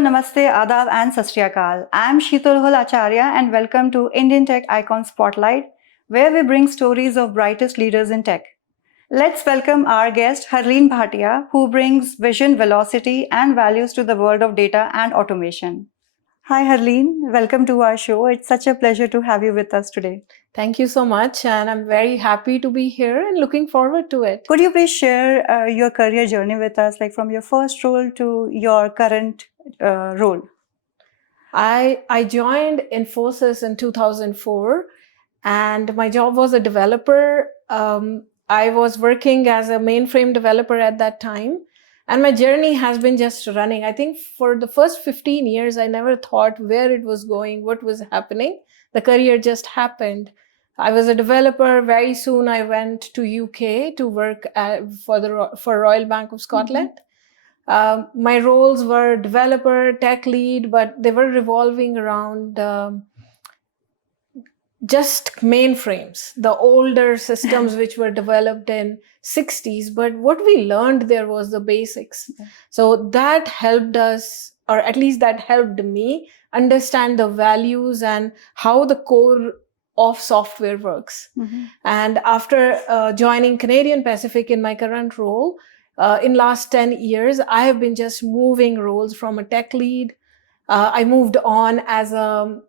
Namaste, Adab and Sat Shri Akal. I am Sheetal Acharya and welcome to Indian Tech Icon Spotlight, where we bring stories of brightest leaders in tech. Let's welcome our guest, Harleen Bhatia, who brings vision, velocity and values to the world of data and automation. Hi Harleen, welcome to our show. It's such a pleasure to have you with us today. Thank you so much, and I'm very happy to be here and looking forward to it. Could you please share your career journey with us, like from your first role to your current role? I joined Infosys in 2004, and my job was a developer. I was working as a mainframe developer at that time, and my journey has been just running. I think for the first 15 years, I never thought where it was going, what was happening. The career just happened. I was a developer. Very soon, I went to UK to work for Royal Bank of Scotland. My roles were developer, tech lead, but they were revolving around just mainframes, the older systems which were developed in 60s. But what we learned there was the basics. So that helped us, or at least that helped me, understand the values and how the core of software works. And after joining Canadian Pacific in my current role, in last 10 years, I have been just moving roles from a tech lead. I moved on as a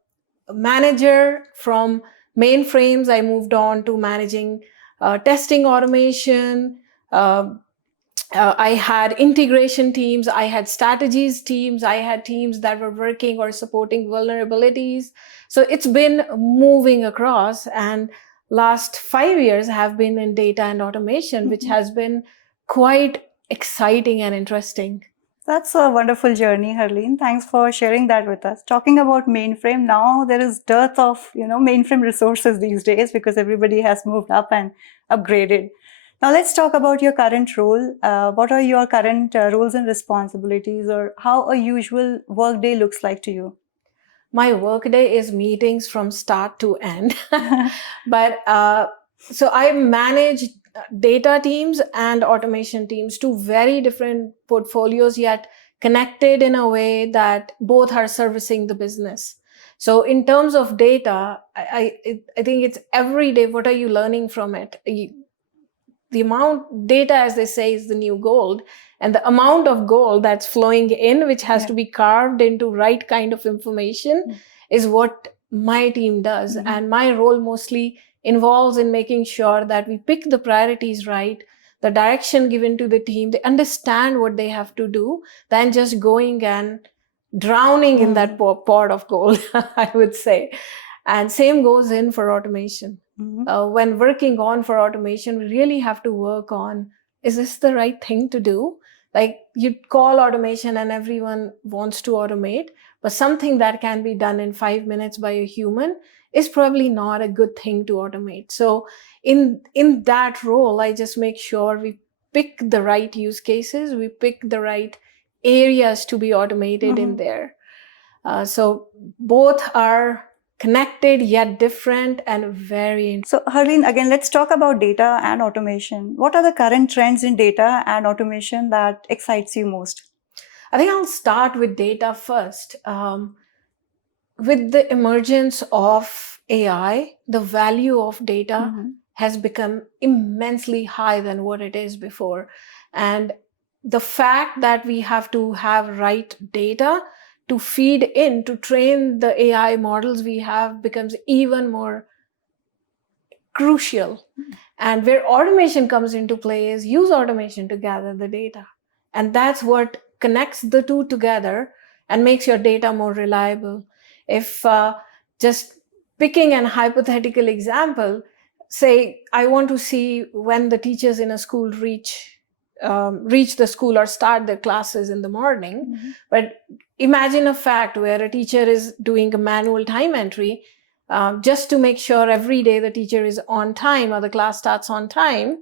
manager from mainframes. I moved on to managing testing automation. I had integration teams. I had strategies teams. I had teams that were working or supporting vulnerabilities. So it's been moving across, and last 5 years have been in data and automation, which has been quite exciting and interesting. That's a wonderful journey, Harleen. Thanks for sharing that with us. Talking about mainframe, now there is dearth of mainframe resources these days because everybody has moved up and upgraded. Now let's talk about your current role. What are your current roles and responsibilities, or how a usual workday looks like to you? My workday is meetings from start to end. But so I manage data teams and automation teams, two very different portfolios, yet connected in a way that both are servicing the business. So in terms of data, I think it's every day, what are you learning from it? The amount data, as they say, is the new gold, and the amount of gold that's flowing in, which has to be carved into right kind of information, is what my team does. And my role mostly involves in making sure that we pick the priorities right, the direction given to the team, they understand what they have to do, than just going and drowning in that pot of gold, I would say. And same goes in for automation. When working on for automation, we really have to work on, is this the right thing to do? Like, you call automation and everyone wants to automate, but something that can be done in 5 minutes by a human is probably not a good thing to automate. So in that role, I just make sure we pick the right use cases, we pick the right areas to be automated in there. So both are connected yet different and very interesting. So Harleen, again, let's talk about data and automation. What are the current trends in data and automation that excites you most? I think I'll start with data first. With the emergence of AI, the value of data has become immensely high than what it is before. And the fact that we have to have right data to feed in, to train the AI models we have, becomes even more crucial. And where automation comes into play is use automation to gather the data. And that's what connects the two together and makes your data more reliable. If just picking an hypothetical example, say I want to see when the teachers in a school reach the school or start their classes in the morning. But imagine a fact where a teacher is doing a manual time entry just to make sure every day the teacher is on time or the class starts on time.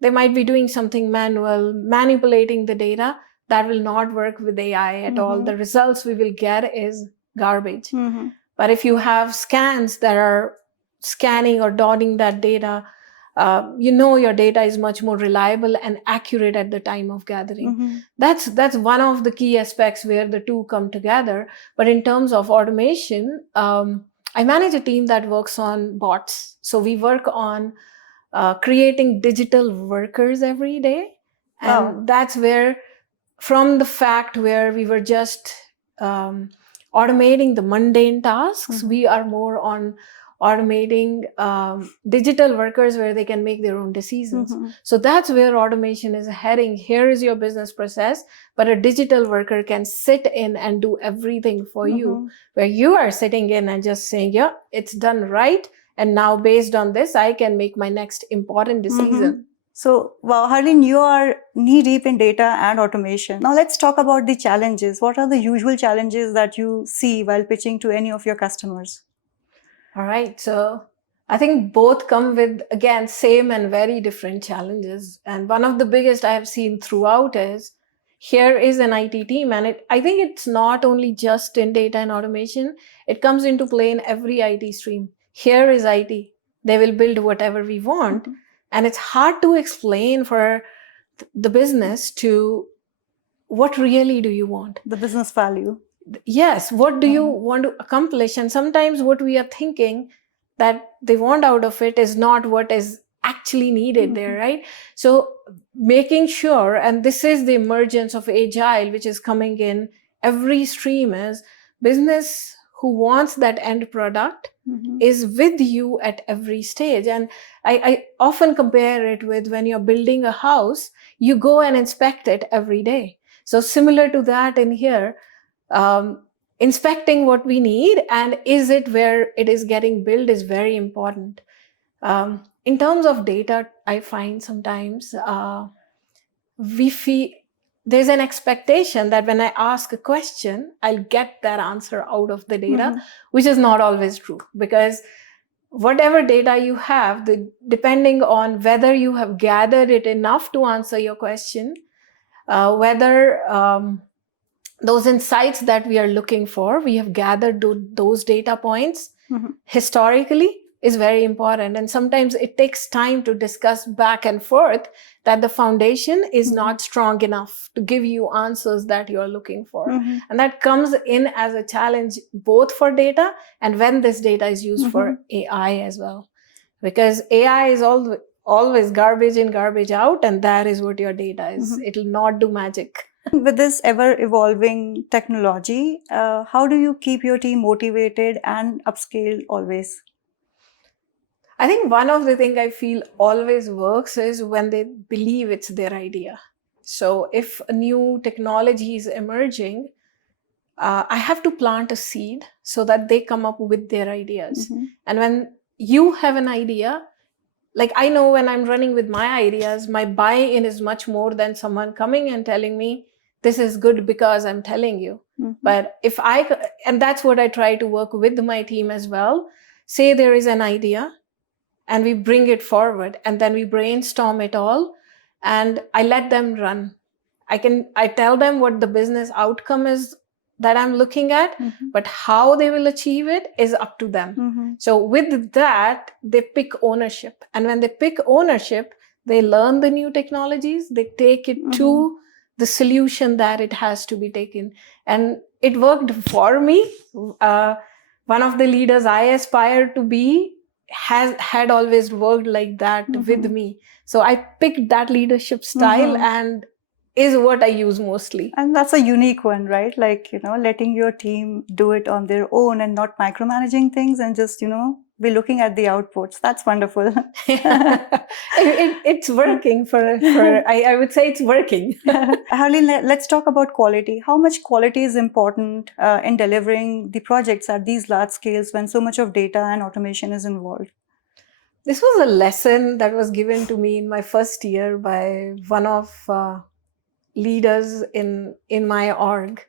They might be doing something manual, manipulating the data. That will not work with AI at all. The results we will get is garbage. But if you have scans that are scanning or dotting that data your data is much more reliable and accurate at the time of gathering. That's one of the key aspects where the two come together. But in terms of automation, I manage a team that works on bots. So we work on creating digital workers every day. And that's where, from the fact where we were just automating the mundane tasks, we are more on automating digital workers where they can make their own decisions. So that's where automation is heading. Here is your business process, but a digital worker can sit in and do everything for you, where you are sitting in and just saying, yeah, it's done right. And now based on this, I can make my next important decision. So, wow, Harleen, you are knee-deep in data and automation. Now let's talk about the challenges. What are the usual challenges that you see while pitching to any of your customers? All right. So I think both come with, again, same and very different challenges. And one of the biggest I have seen throughout is, here is an IT team. And I think it's not only just in data and automation. It comes into play in every IT stream. Here is IT. They will build whatever we want. And it's hard to explain for the business to what really do you want? The business value. Yes. What do you want to accomplish? And sometimes what we are thinking that they want out of it is not what is actually needed there, right? So making sure, and this is the emergence of agile, which is coming in every stream, is business who wants that end product is with you at every stage. And I often compare it with when you're building a house, you go and inspect it every day. So similar to that in here, inspecting what we need and is it where it is getting built is very important. In terms of data, I find sometimes we feel there's an expectation that when I ask a question, I'll get that answer out of the data, which is not always true, because whatever data you have, depending on whether you have gathered it enough to answer your question, whether those insights that we are looking for, we have gathered those data points historically, is very important. And sometimes it takes time to discuss back and forth that the foundation is not strong enough to give you answers that you're looking for. And that comes in as a challenge both for data and when this data is used for AI as well. Because AI is always garbage in, garbage out, and that is what your data is. It'll not do magic. With this ever-evolving technology, how do you keep your team motivated and upscale always? I think one of the things I feel always works is when they believe it's their idea. So if a new technology is emerging, I have to plant a seed so that they come up with their ideas. And when you have an idea, like I know when I'm running with my ideas, my buy-in is much more than someone coming and telling me, this is good because I'm telling you. But and that's what I try to work with my team as well. Say there is an idea, and we bring it forward, and then we brainstorm it all, and I let them run. I tell them what the business outcome is that I'm looking at, but how they will achieve it is up to them. So with that, they pick ownership. And when they pick ownership, they learn the new technologies, they take it to the solution that it has to be taken. And it worked for me. One of the leaders I aspire to be had always worked like that with me. So I picked that leadership style and is what I use mostly. And that's a unique one, right? Like, letting your team do it on their own and not micromanaging things and just, be looking at the outputs. That's wonderful. It's working I would say it's working. Harleen, let's talk about quality. How much quality is important in delivering the projects at these large scales when so much of data and automation is involved? This was a lesson that was given to me in my first year by one of leaders in my org.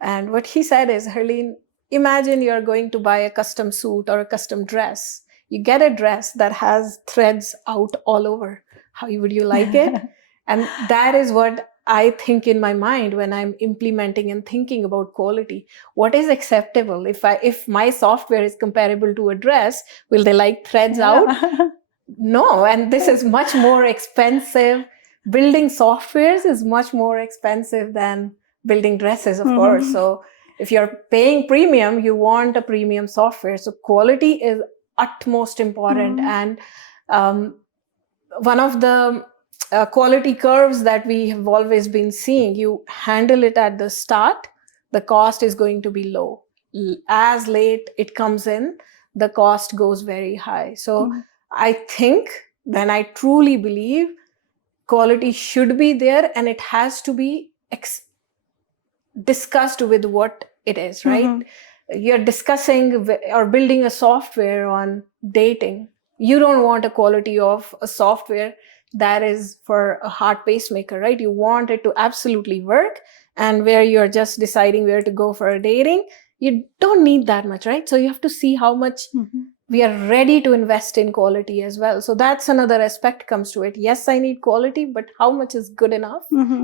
And what he said is, Harleen, imagine you're going to buy a custom suit or a custom dress. You get a dress that has threads out all over. How would you like it? And that is what I think in my mind when I'm implementing and thinking about quality. What is acceptable? If my software is comparable to a dress, will they like threads out? No, and this is much more expensive. Building softwares is much more expensive than building dresses, of course. So if you're paying premium, you want a premium software. So quality is utmost important. And one of the quality curves that we have always been seeing, you handle it at the start, the cost is going to be low. As late it comes in, the cost goes very high. So I think, then I truly believe, quality should be there, and it has to be discussed with what it is, right? You're discussing or building a software on dating. You don't want a quality of a software that is for a heart pacemaker, right? You want it to absolutely work, and where you're just deciding where to go for a dating, you don't need that much, right? So you have to see how much we are ready to invest in quality as well. So that's another aspect comes to it. Yes, I need quality, but how much is good enough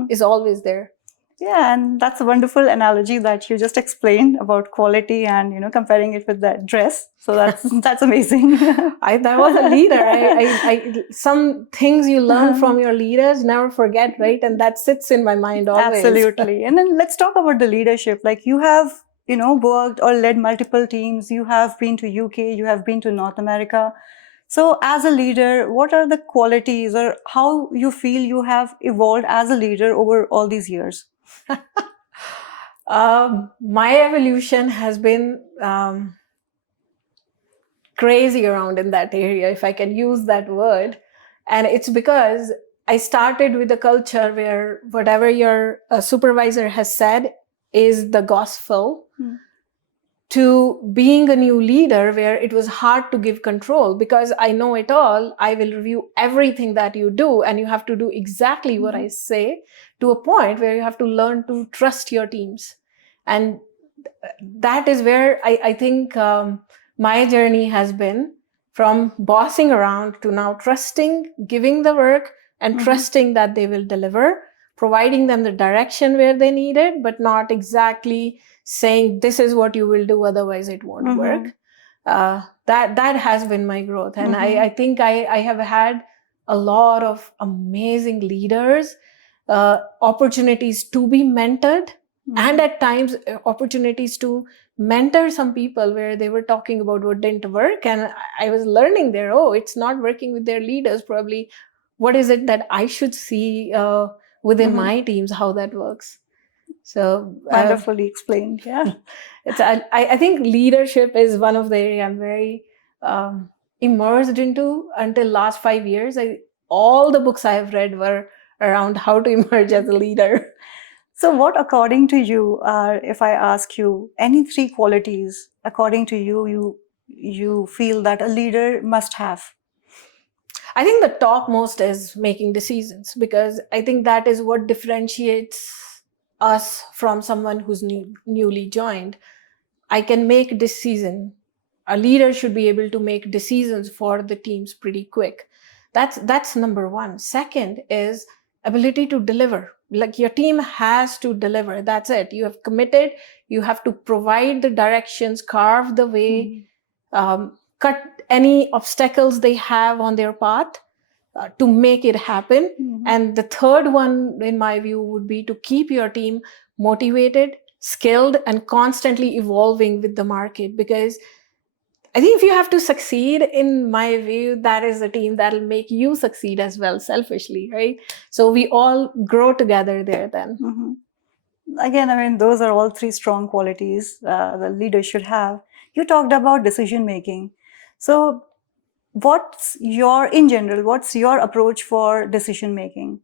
is always there. Yeah, and that's a wonderful analogy that you just explained about quality and, you know, comparing it with that dress. So that's amazing. That was a leader. Some things you learn from your leaders, never forget, right? And that sits in my mind always. Absolutely. And then let's talk about the leadership. Like, you have, you know, worked or led multiple teams. You have been to UK, you have been to North America. So as a leader, what are the qualities or how you feel you have evolved as a leader over all these years? My evolution has been crazy around in that area, if I can use that word. And it's because I started with a culture where whatever your supervisor has said is the gospel, to being a new leader where it was hard to give control, because I know it all. I will review everything that you do, and you have to do exactly what I say, to a point where you have to learn to trust your teams. And that is where I think my journey has been, from bossing around to now trusting, giving the work, and trusting that they will deliver, providing them the direction where they need it, but not exactly saying this is what you will do, otherwise it won't work. That has been my growth. And I think I have had a lot of amazing leaders, opportunities to be mentored, and at times opportunities to mentor some people where they were talking about what didn't work, and I was learning there, oh, it's not working with their leaders, probably what is it that I should see within my teams, how that works. So wonderfully explained. Yeah. I think leadership is one of the area I'm very immersed into. Until last 5 years, all the books I have read were around how to emerge as a leader. So what, according to you, are, if I ask you, any 3 qualities, according to you, you feel that a leader must have? I think the topmost is making decisions, because I think that is what differentiates us from someone who's newly joined. I can make decision. A leader should be able to make decisions for the teams pretty quick. That's number one. Second is ability to deliver. Like, your team has to deliver. That's it. You have committed. You have to provide the directions, carve the way, cut any obstacles they have on their path to make it happen. And the third one, in my view, would be to keep your team motivated, skilled, and constantly evolving with the market. Because I think if you have to succeed, in my view, that is a team that'll make you succeed as well, selfishly, right? So we all grow together there then. Again, I mean, those are all 3 strong qualities the leader should have. You talked about decision making. So what's your approach for decision making?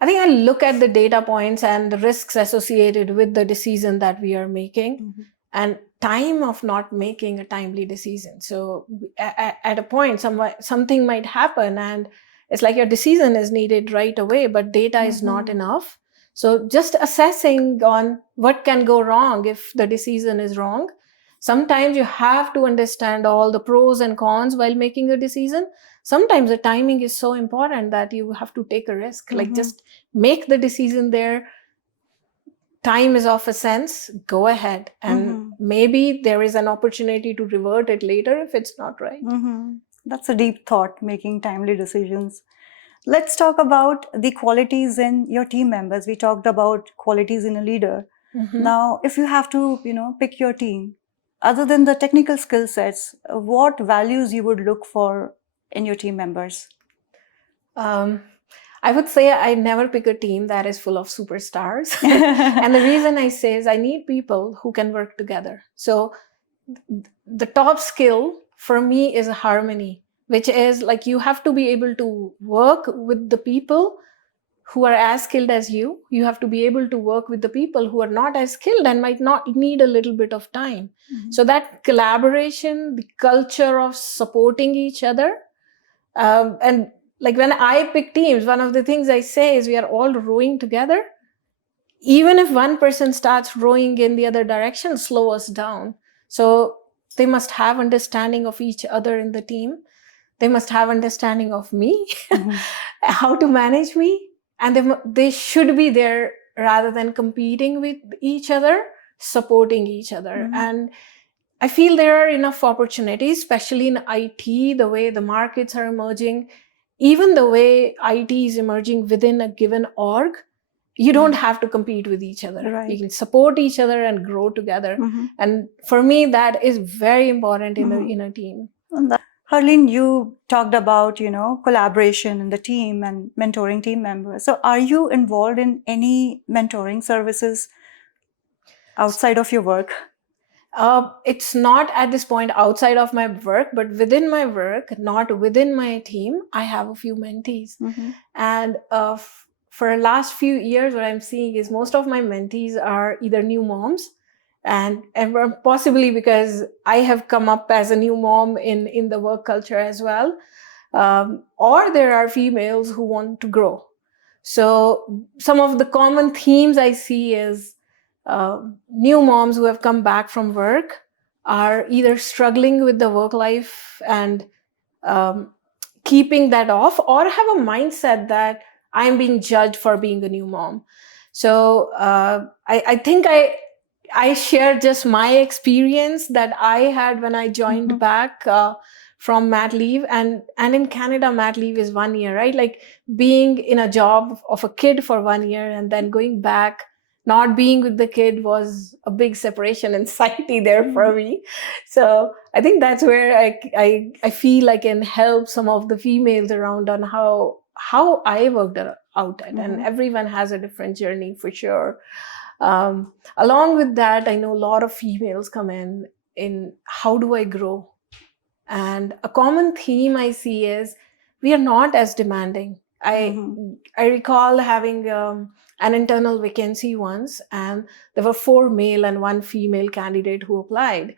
I think I look at the data points and the risks associated with the decision that we are making, and time of not making a timely decision. So at a point, something might happen, and it's like your decision is needed right away, but data is not enough. So just assessing on what can go wrong if the decision is wrong. Sometimes you have to understand all the pros and cons while making a decision. Sometimes the timing is so important that you have to take a risk, like just make the decision there. Time is of a sense, go ahead. And maybe there is an opportunity to revert it later if it's not right. That's a deep thought, making timely decisions. Let's talk about the qualities in your team members. We talked about qualities in a leader. Mhm. Now, if you have to, pick your team, other than the technical skill sets, what values you would look for in your team members? Um, I would say I never pick a team that is full of superstars. And the reason I say is I need people who can work together. So the top skill for me is harmony, which is like you have to be able to work with the people who are as skilled as you. You have to be able to work with the people who are not as skilled and might not need a little bit of time. So that collaboration, the culture of supporting each other, and like when I pick teams, one of the things I say is we are all rowing together. Even if one person starts rowing in the other direction, slow us down. So they must have understanding of each other in the team. They must have understanding of me, how to manage me, and they should be there rather than competing with each other, supporting each other. And I feel there are enough opportunities, especially in IT, the way the markets are emerging, even the way IT is emerging within a given org. You don't have to compete with each other. Right. You can support each other and grow together. And for me, that is very important in a team. Harleen, you talked about, collaboration in the team and mentoring team members. So are you involved in any mentoring services outside of your work? It's not at this point outside of my work, but within my work, not within my team, I have a few mentees. And for the last few years, what I'm seeing is most of my mentees are either new moms, and possibly because I have come up as a new mom in the work culture as well, or there are females who want to grow. So some of the common themes I see is new moms who have come back from work are either struggling with the work life and keeping that off, or have a mindset that I'm being judged for being a new mom. So I think I share just my experience that I had when I joined back from mat leave, and in Canada, mat leave is 1 year, right? Like being in a job of a kid for 1 year and then going back, not being with the kid was a big separation anxiety there for me. So I think that's where I feel I can help some of the females around on how I worked out it. And everyone has a different journey for sure. Along with that, I know a lot of females come in how do I grow? And a common theme I see is we are not as demanding. I recall having an internal vacancy once, and there were 4 male and 1 female candidate who applied.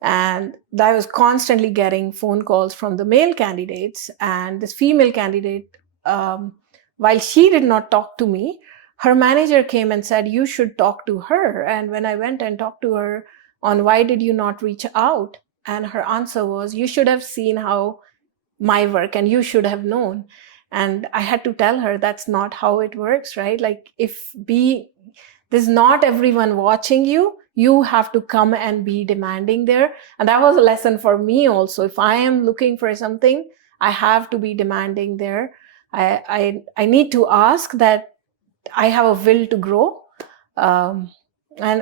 And I was constantly getting phone calls from the male candidates, and this female candidate, while she did not talk to me, her manager came and said, you should talk to her. And when I went and talked to her on why did you not reach out, and her answer was, you should have seen how my work and you should have known. And I had to tell her that's not how it works, right? Like there's not everyone watching you. You have to come and be demanding there. And that was a lesson for me also. If I am looking for something, I have to be demanding there. I need to ask that I have a will to grow. And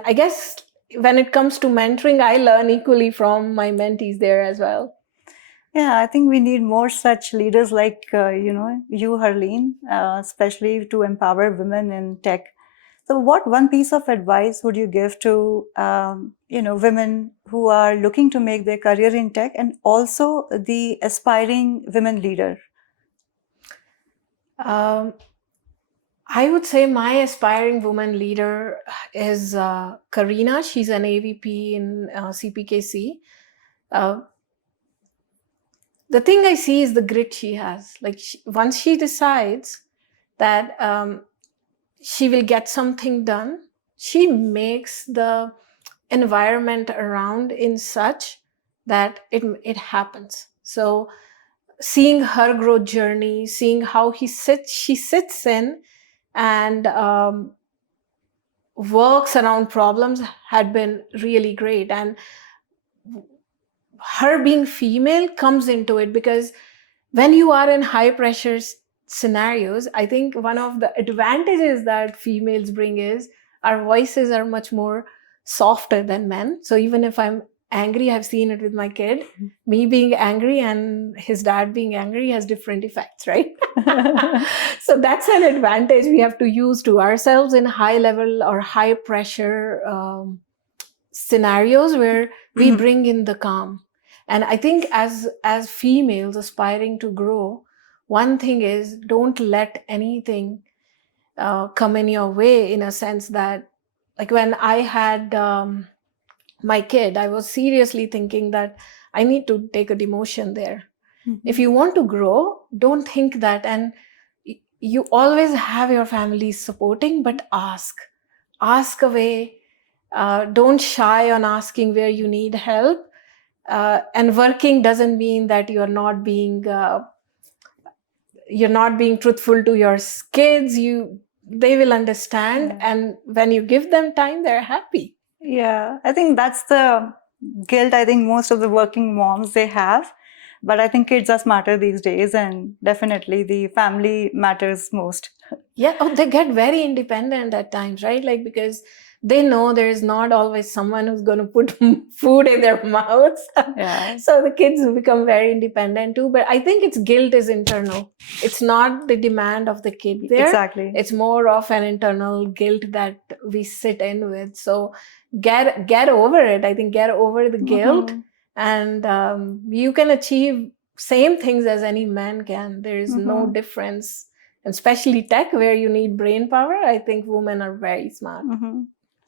I guess when it comes to mentoring, I learn equally from my mentees there as well. Yeah, I think we need more such leaders like, you, Harleen, especially to empower women in tech. So what one piece of advice would you give to, women who are looking to make their career in tech and also the aspiring women leader? I would say my aspiring woman leader is Karina. She's an AVP in CPKC. The thing I see is the grit she has. Like once she decides that she will get something done, she makes the environment around in such that it happens. So seeing her growth journey, seeing how she sits in and works around problems had been really great. And her being female comes into it, because when you are in high pressure scenarios, I think one of the advantages that females bring is our voices are much more softer than men. So even if I'm angry, I've seen it with my kid, me being angry and his dad being angry has different effects, right? So that's an advantage we have to use to ourselves in high level or high pressure scenarios where we bring in the calm. And I think as females aspiring to grow, one thing is, don't let anything come in your way, in a sense that, like when I had my kid, I was seriously thinking that I need to take a demotion there. If you want to grow, don't think that, and you always have your family supporting, but ask away. Don't shy on asking where you need help. And working doesn't mean that you're not being truthful to your kids. They will understand, and when you give them time, they're happy. Yeah, I think that's the guilt I think most of the working moms they have. But I think kids are smarter these days, and definitely the family matters most. Yeah, they get very independent at times, right? Like, because they know there is not always someone who's going to put food in their mouths. Yeah. So the kids become very independent too. But I think its guilt is internal. It's not the demand of the kid there. Exactly. It's more of an internal guilt that we sit in with. So get over it. I think get over the guilt, and you can achieve same things as any man can. There is no difference. Especially tech, where you need brain power, I think women are very smart.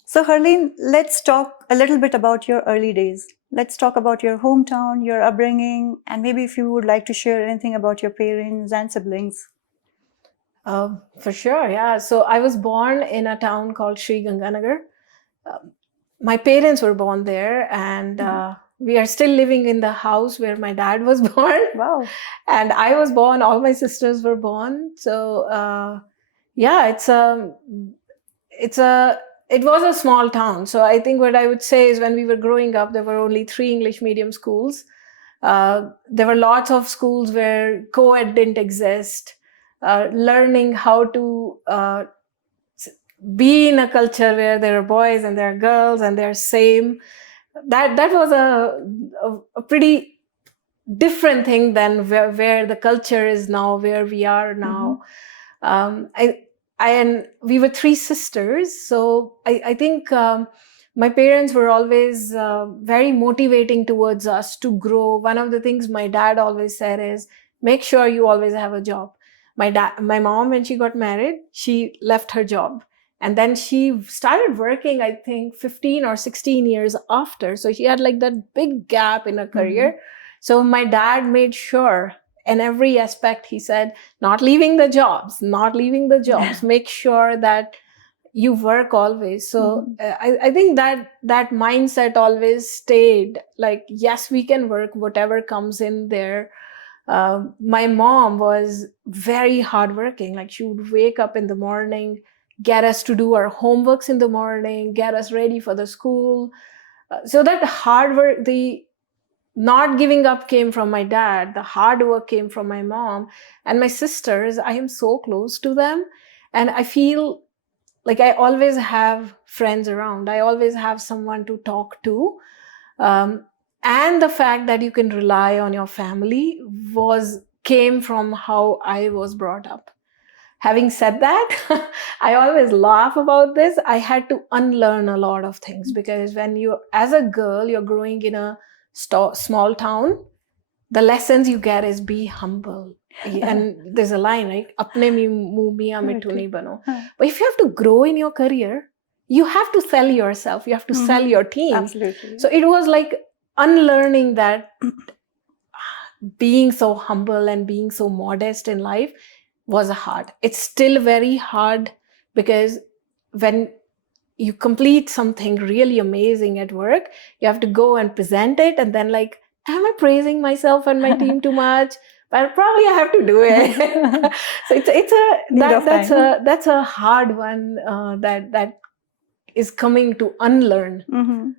So Harleen, let's talk a little bit about your early days. Let's talk about your hometown, your upbringing, and maybe if you would like to share anything about your parents and siblings. For sure, yeah. So I was born in a town called Sri Ganganagar. My parents were born there, and we are still living in the house where my dad was born. Wow. And I was born, all my sisters were born. So yeah, it was a small town. So I think what I would say is, when we were growing up, there were only 3 English medium schools. There were lots of schools where co-ed didn't exist. Learning how to be in a culture where there are boys and there are girls and they're same, that was a pretty different thing than where the culture is now, where we are now. And we were 3 sisters, so I think my parents were always very motivating towards us to grow. One of the things my dad always said is, make sure you always have a job. My mom, when she got married, she left her job. And then she started working, I think, 15 or 16 years after. So she had like that big gap in her career. So my dad made sure, in every aspect, he said, not leaving the jobs, make sure that you work always. So I think that mindset always stayed, like, yes, we can work, whatever comes in there. My mom was very hardworking. Like, she would wake up in the morning, get us to do our homeworks in the morning, get us ready for the school. So that hard work, the not giving up, came from my dad. The hard work came from my mom. And my sisters, I am so close to them. And I feel like I always have friends around. I always have someone to talk to. And the fact that you can rely on your family came from how I was brought up. Having said that, I always laugh about this. I had to unlearn a lot of things, because when as a girl, you're growing in a small town, the lessons you get is be humble. And there's a line, right? Apne muh miyan mittu nahi bano. But if you have to grow in your career, you have to sell yourself. You have to sell your team. Absolutely. So it was like unlearning that being so humble and being so modest in life was hard. It's still very hard, because when you complete something really amazing at work, you have to go and present it, and then, like, am I praising myself and my team too much? But probably I have to do it. So that's a hard one that is coming to unlearn.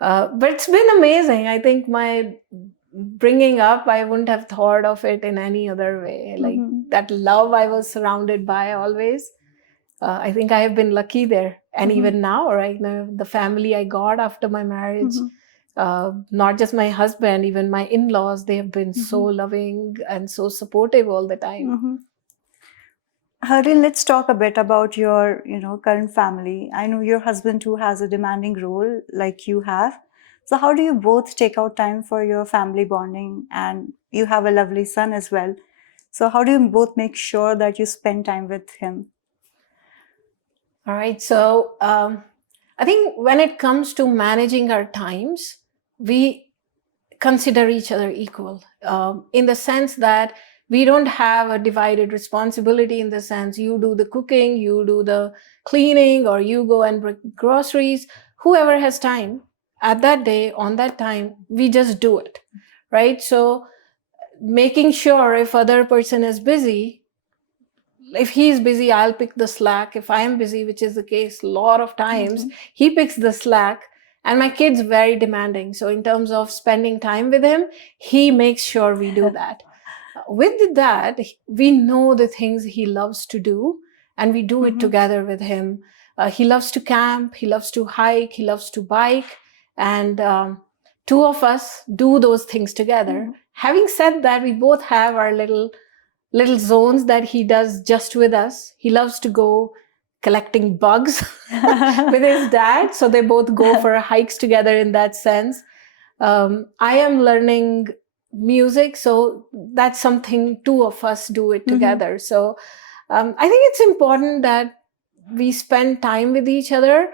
But it's been amazing. I think my bringing up, I wouldn't have thought of it in any other way. Like that love I was surrounded by always. I think I have been lucky there. And even now, right now, the family I got after my marriage, not just my husband, even my in-laws, they have been so loving and so supportive all the time. Harleen, let's talk a bit about your, current family. I know your husband too has a demanding role like you have. So how do you both take out time for your family bonding? And you have a lovely son as well. So how do you both make sure that you spend time with him? All right. So I think when it comes to managing our times, we consider each other equal in the sense that we don't have a divided responsibility in the sense you do the cooking, you do the cleaning, or you go and bring groceries. Whoever has time at that day, on that time, we just do it, right? So making sure if other person is busy, if he's busy, I'll pick the slack. If I am busy, which is the case a lot of times, he picks the slack. And my kid's very demanding. So in terms of spending time with him, he makes sure we do that. With that, we know the things he loves to do, and we do it together with him. He loves to camp, he loves to hike, he loves to bike, and two of us do those things together. Having said that, we both have our little zones that he does just with us. He loves to go collecting bugs with his dad. So they both go for hikes together in that sense. I am learning music. So that's something two of us do it together. So I think it's important that we spend time with each other.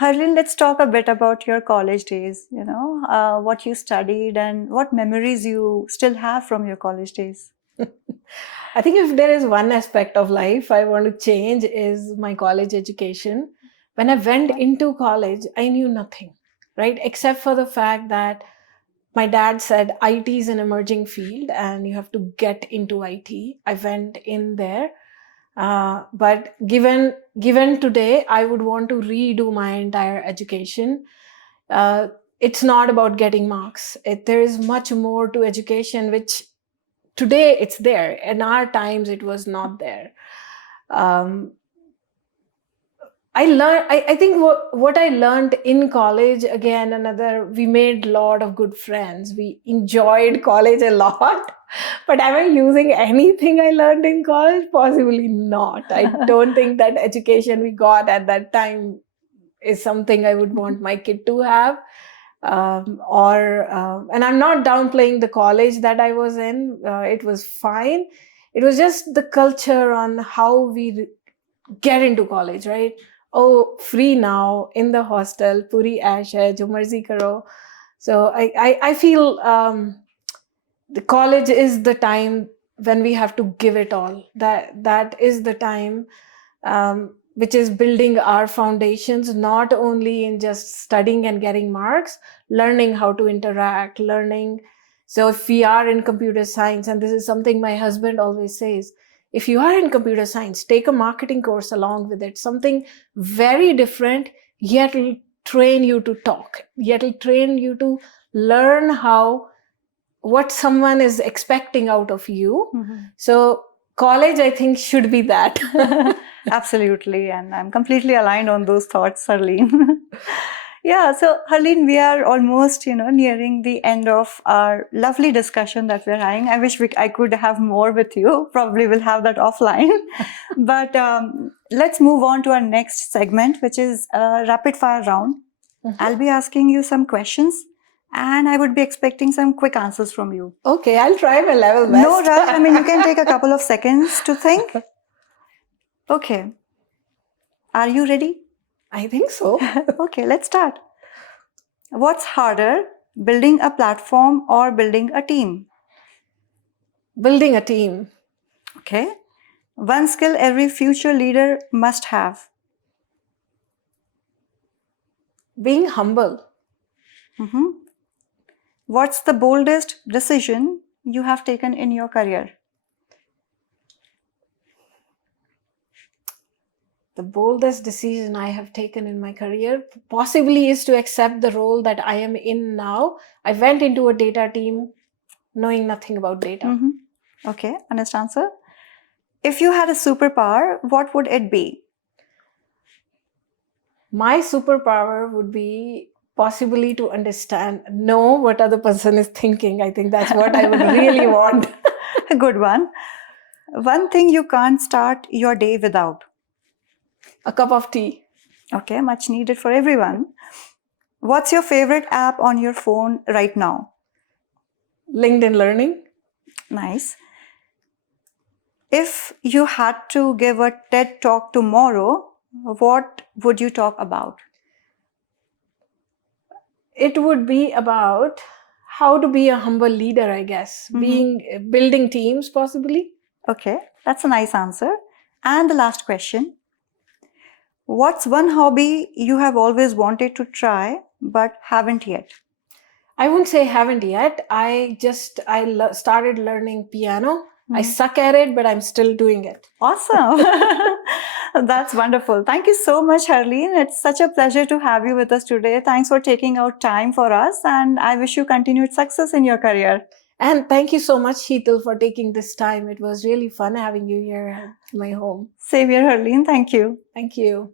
Harleen, let's talk a bit about your college days, what you studied and what memories you still have from your college days. I think if there is one aspect of life I want to change is my college education. When I went into college, I knew nothing, right? Except for the fact that my dad said IT is an emerging field and you have to get into IT. I went in there. But given today, I would want to redo my entire education. It's not about getting marks. There is much more to education, which today it's there. In our times, it was not there. I think what I learned in college, again, we made a lot of good friends. We enjoyed college a lot. But am I using anything I learned in college? Possibly not. I don't think that education we got at that time is something I would want my kid to have. And I'm not downplaying the college that I was in. It was fine. It was just the culture on how we get into college, right? Oh, free now in the hostel, puri ash hai, jo marzi karo. So I feel the college is the time when we have to give it all. That is the time which is building our foundations, not only in just studying and getting marks, learning how to interact, learning. So if we are in computer science, and this is something my husband always says, if you are in computer science, take a marketing course along with it, something very different, yet it'll train you to talk, yet it'll train you to learn what someone is expecting out of you. So college, I think, should be that. Absolutely. And I'm completely aligned on those thoughts, Harleen. Yeah, so Harleen, we are almost, nearing the end of our lovely discussion that we're having. I wish I could have more with you. Probably we'll have that offline. But let's move on to our next segment, which is a rapid fire round. I'll be asking you some questions and I would be expecting some quick answers from you. Okay, I'll try my level best. No rush. I mean, you can take a couple of seconds to think. Okay. Are you ready? I think so. Okay, let's start. What's harder, building a platform or building a team? Building a team. Okay. One skill every future leader must have. Being humble. What's the boldest decision you have taken in your career? The boldest decision I have taken in my career possibly is to accept the role that I am in now. I went into a data team knowing nothing about data. Mhm. Okay, honest answer. If you had a superpower, what would it be? My superpower would be possibly to know what other person is thinking. I think that's what I would really want. A good one. One thing you can't start your day without. A cup of tea. Okay, much needed for everyone. What's your favorite app on your phone right now? LinkedIn Learning. Nice. If you had to give a TED talk tomorrow, what would you talk about? It would be about how to be a humble leader, I guess. Building teams, possibly. Okay, that's a nice answer. And the last question. What's one hobby you have always wanted to try but haven't yet? I wouldn't say haven't yet. I started learning piano. I suck at it, but I'm still doing it. Awesome. That's wonderful. Thank you so much, Harleen. It's such a pleasure to have you with us today. Thanks for taking out time for us, and I wish you continued success in your career. And thank you so much, Sheetal, for taking this time. It was really fun having you here at my home. Same here, Harleen. Thank you. Thank you.